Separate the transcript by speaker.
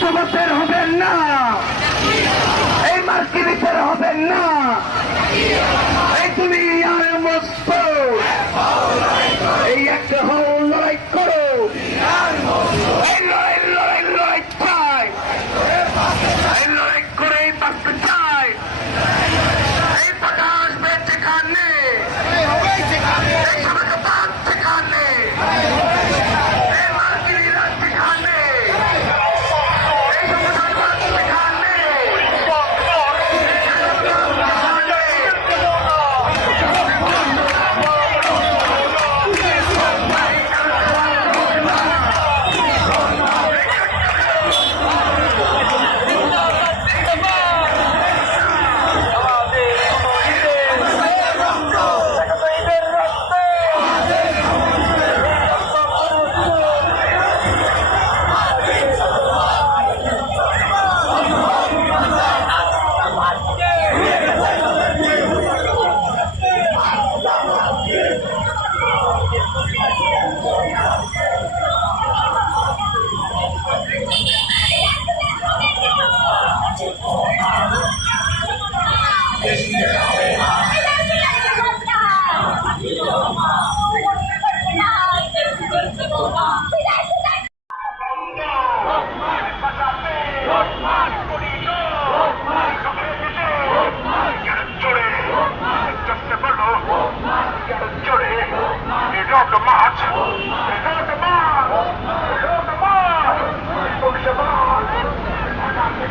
Speaker 1: যুবকের হবেন না। এই মার্কিনিতের হবেন না। এই তুমি আর মস্ত। এই একটা হল They don't the march.